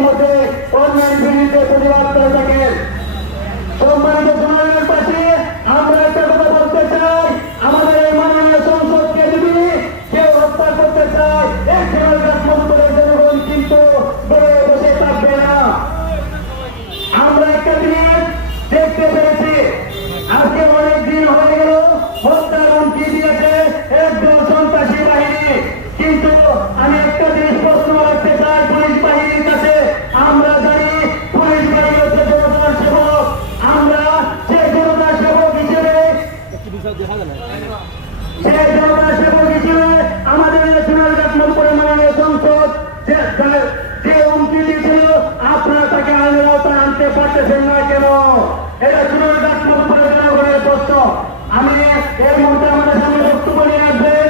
ইতিমধ্যে অন্যান্য বিরুদ্ধে প্রতিবাদ করে থাকেন। সম্মানিত জনগণের পাশে আমরা একটা কথা বলতে চাই, আমাদের এই মাননীয় সংসদকে যদি কেউ হত্যা করতে চায়, এক সোনারগাছ মধুপুরের জনগণ কিন্তু ঘরে বসে থাকবে না। আমরা একটা জিনিস দেখতে পেরেছি, আজকে অনেক দিন হয়ে গেল হত্যার হুমকি দিয়েছে একদল সন্ত্রাসী বাহিনী, কিন্তু আমি একটা জিনিস প্রশ্ন রাখতে চাই পুলিশ বাহিনীর কাছে। আমরা জানি পুলিশ বাহিনী হচ্ছে জনতার সেবক, আমরা সেই জনতার সেবক হিসেবে আমাদের সোনারগাছ মধুপুরের মাননীয় সংসদ যে হুমকি দিয়েছিল, আপনারা তাকে আইনের আওতায় আনতে পারতেছেন না কেন? এটা সোনারগাছ মধুপুরের জনগণের প্রশ্ন। আমি এর মধ্যে আমাদের সামনে বক্তব্য নিয়ে আসবেন